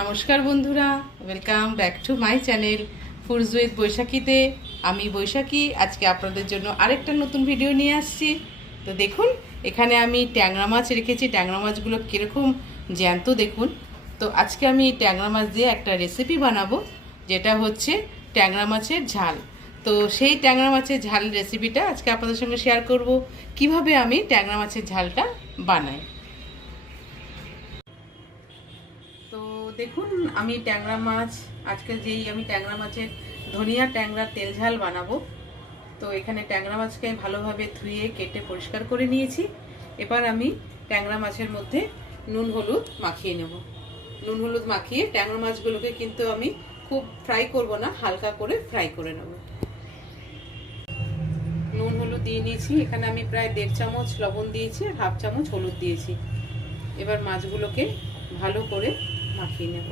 নমস্কার বন্ধুরা, welcome back to my channel foods with বৈশাখীতে। আমি বৈশাখী। আজকে আপনাদের জন্য আরেকটা নতুন ভিডিও নিয়ে আসছি। তো দেখুন, এখানে আমি ট্যাংরা মাছ রেখেছি। ট্যাংরা মাছগুলো কীরকম জ্যান্ত দেখুন। তো আজকে আমি ট্যাংরা মাছ দিয়ে একটা রেসিপি বানাবো, যেটা হচ্ছে ট্যাংরা মাছের ঝাল। তো সেই ট্যাংরা মাছের ঝাল রেসিপিটা আজকে আপনাদের সঙ্গে শেয়ার করব, কিভাবে আমি ট্যাংরা মাছের ঝালটা বানাই। তো দেখুন, আমি ট্যাংরা মাছ আজকে আমি ট্যাংরা মাছের ধনিয়া ট্যাংরা তেল ঝাল বানাবো। তো এখানে ট্যাংরা মাছকে আমি ভালোভাবে ধুয়ে কেটে পরিষ্কার করে নিয়েছি। এবার আমি ট্যাংরা মাছের মধ্যে নুন হলুদ মাখিয়ে নেব। নুন হলুদ মাখিয়ে ট্যাংরা মাছগুলোকে কিন্তু আমি খুব ফ্রাই করব না, হালকা করে ফ্রাই করে নেব। নুন হলুদ দিয়ে নিয়েছি। এখানে আমি প্রায় 1.5 চামচ লবণ দিয়েছি আর 1/2 চামচ হলুদ দিয়েছি। এবার মাছগুলোকে ভালো করে মাখিয়ে নেব।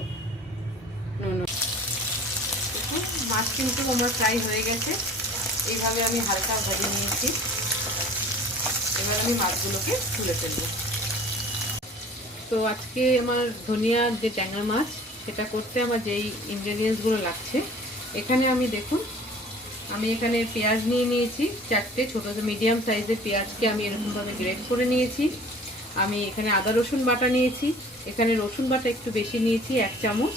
মাছ কিন্তু আমার ফ্রাই হয়ে গেছে। এইভাবে আমি হালকা ভেজে নিয়েছি। এবার আমি মাছগুলোকে তুলে ফেলব। তো আজকে আমার ধনিয়ার যে ট্যাংরা মাছ, সেটা করতে আমার যেই ইনগ্রেডিয়েন্টসগুলো লাগছে, এখানে আমি দেখুন, আমি এখানে পেঁয়াজ নিয়ে নিয়েছি 4টে ছোটো মিডিয়াম সাইজের পেঁয়াজকে আমি এরকমভাবে গ্রেট করে নিয়েছি। আমি এখানে আদা রসুন বাটা নিয়েছি। এখানে রসুন বাটা একটু বেশি নিয়েছি, 1 চামচ,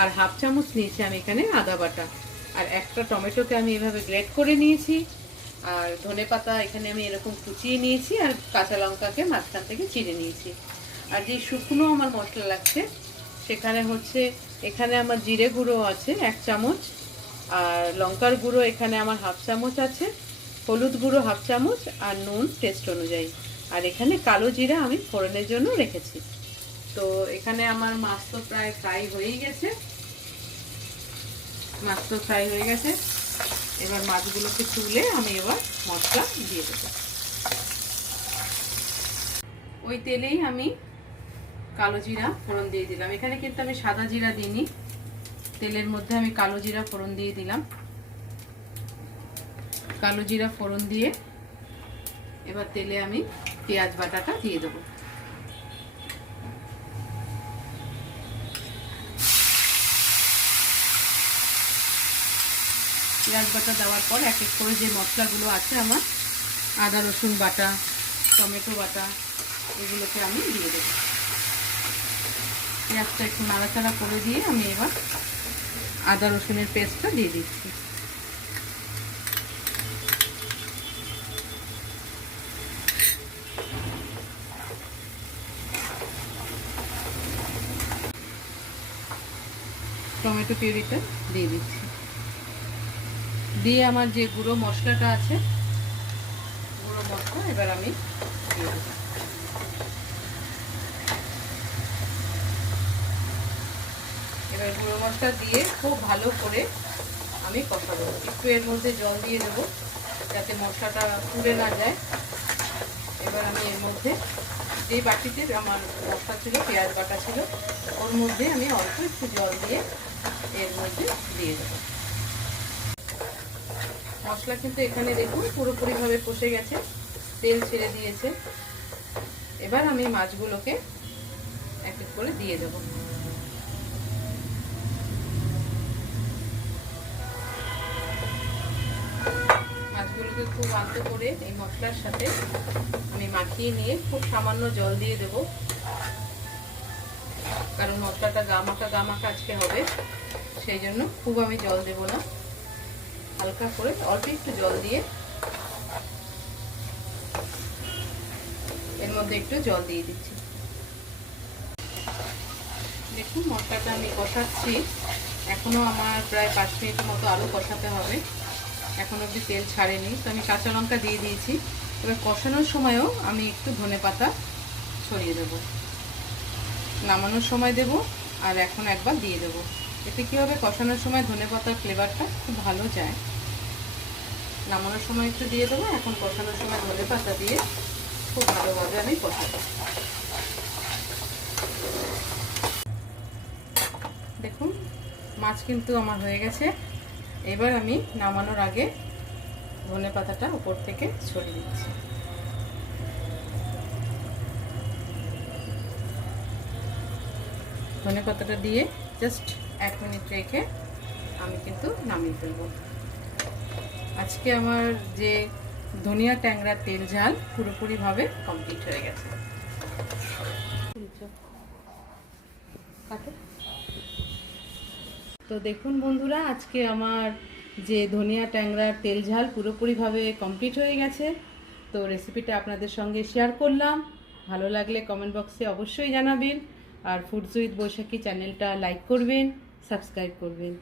আর 1/2 চামচ নিয়েছি আমি এখানে আদা বাটা। আর একটা টমেটোকে আমি এভাবে গ্রেট করে নিয়েছি। আর ধনেপাতা এখানে আমি এরকম কুচিয়ে নিয়েছি। আর কাঁচা লঙ্কাকে মাঝখান থেকে চিড়ে নিয়েছি। আর যে শুকনো আমার মশলা লাগছে, সেখানে হচ্ছে এখানে আমার জিরে গুঁড়ো আছে 1 চামচ, আর লঙ্কার গুঁড়ো এখানে আমার 1/2 চামচ আছে, হলুদ গুঁড়ো 1/2 চামচ, আর নুন টেস্ট অনুযায়ী। আর এখানে কালো জিরা আমি ফোড়নের জন্য রেখেছি। তো এখানে আমার মাছ তো প্রায় ফ্রাই হয়েই গেছে। এবার মাছগুলোকে তুলে আমি এবার মশলা দিয়ে দেব। ওই তেলেই আমি কালো জিরা ফোড়ন দিয়ে দিলাম। এখানে কিন্তু আমি সাদা জিরা দিইনি, তেলের মধ্যে আমি কালো জিরা ফোড়ন দিয়ে দিলাম। কালো জিরা ফোড়ন দিয়ে এবার তেলে আমি পেঁয়াজ বাটাটা দিয়ে দেবো। পেঁয়াজ বাটা দেওয়ার পর এক এক করে যে মশলাগুলো আছে আমার, আদা রসুন বাটা, টমেটো বাটা, এগুলোকে আমি দিয়ে দেবো। পেঁয়াজটা একটু নাড়াচাড়া করে দিয়ে আমি এবার আদা রসুনের পেস্টটা দিয়ে দিচ্ছি। টমেটো পিউরিটা দিয়ে দিচ্ছি। দিয়ে আমার যে গুঁড়ো মশলাটা আছে, গুঁড়ো মশলা এবার আমি দিয়ে দেবো। এবার গুঁড়ো মশলা দিয়ে খুব ভালো করে আমি কষাবো। একটু এর মধ্যে জল দিয়ে দেবো যাতে মশলাটা পুড়ে না যায়। এবার আমি এর মধ্যে যে বাটিতে আমার মশলা ছিল, পেঁয়াজ বাটা ছিল, ওর মধ্যে আমি অল্প একটু জল দিয়ে এর মধ্যে দিয়ে দেবো। মশলা কিন্তু এখানে দেখুন পুরোপুরিভাবে কষে গেছে, তেল ছেড়ে দিয়েছে। এবার আমি মাছগুলোকে এক এক করে দিয়ে দেব। মাছগুলোকে খুব আলতো করে এই মশলার সাথে আমি মাখিয়ে নিয়ে খুব সামান্য জল দিয়ে দেব, কারণ মশলাটা গামাখা আজকে হবে, সেই জন্য খুব আমি জল দেব না। হালকা করে অল্প একটু জল দিয়ে এর মধ্যে একটু জল দিয়ে দিচ্ছি। দেখুন, মশলাটা আমি কষাচ্ছি। এখনো আমার প্রায় 5 মিনিটের মতো আরও কষাতে হবে। এখন অবধি তেল ছাড়েনি। তো আমি কাঁচা লঙ্কা দিয়ে দিয়েছি। এবার কষানোর সময়ও আমি একটু ধনেপাতা ছড়িয়ে দেব। নামানোর সময় দেব, আর এখন একবার দিয়ে দেব। এতে কী হবে, কষানোর সময় ধনেপাতার ফ্লেভারটা খুব ভালো যায়। নামানোর সময় একটু দিয়ে দেবো, এখন কষানোর সময় ধনেপাতা দিয়ে খুব ভালোভাবে আমি কষাবো। দেখুন, মাছ কিন্তু আমার হয়ে গেছে। এবার আমি নামানোর আগে ধনেপাতাটা উপর থেকে ছড়িয়ে দিচ্ছি। ধনে পাতাটা দিয়ে জাস্ট 1 মিনিট রেখে আমি কিন্তু নামিয়ে ফেলবো। আজকে আমার যে ধনিয়া ট্যাংরার তেল ঝাল পুরোপুরিভাবে কমপ্লিট হয়ে গেছে। তো দেখুন বন্ধুরা, আজকে আমার যে ধনিয়া ট্যাংরার তেল ঝাল পুরোপুরিভাবে কমপ্লিট হয়ে গেছে। তো রেসিপিটা আপনাদের সঙ্গে শেয়ার করলাম। ভালো লাগলে কমেন্ট বক্সে অবশ্যই জানাবেন, আর ফুডস উইথ বৈশাখী চ্যানেলটা লাইক করবেন, সাবস্ক্রাইব করবেন।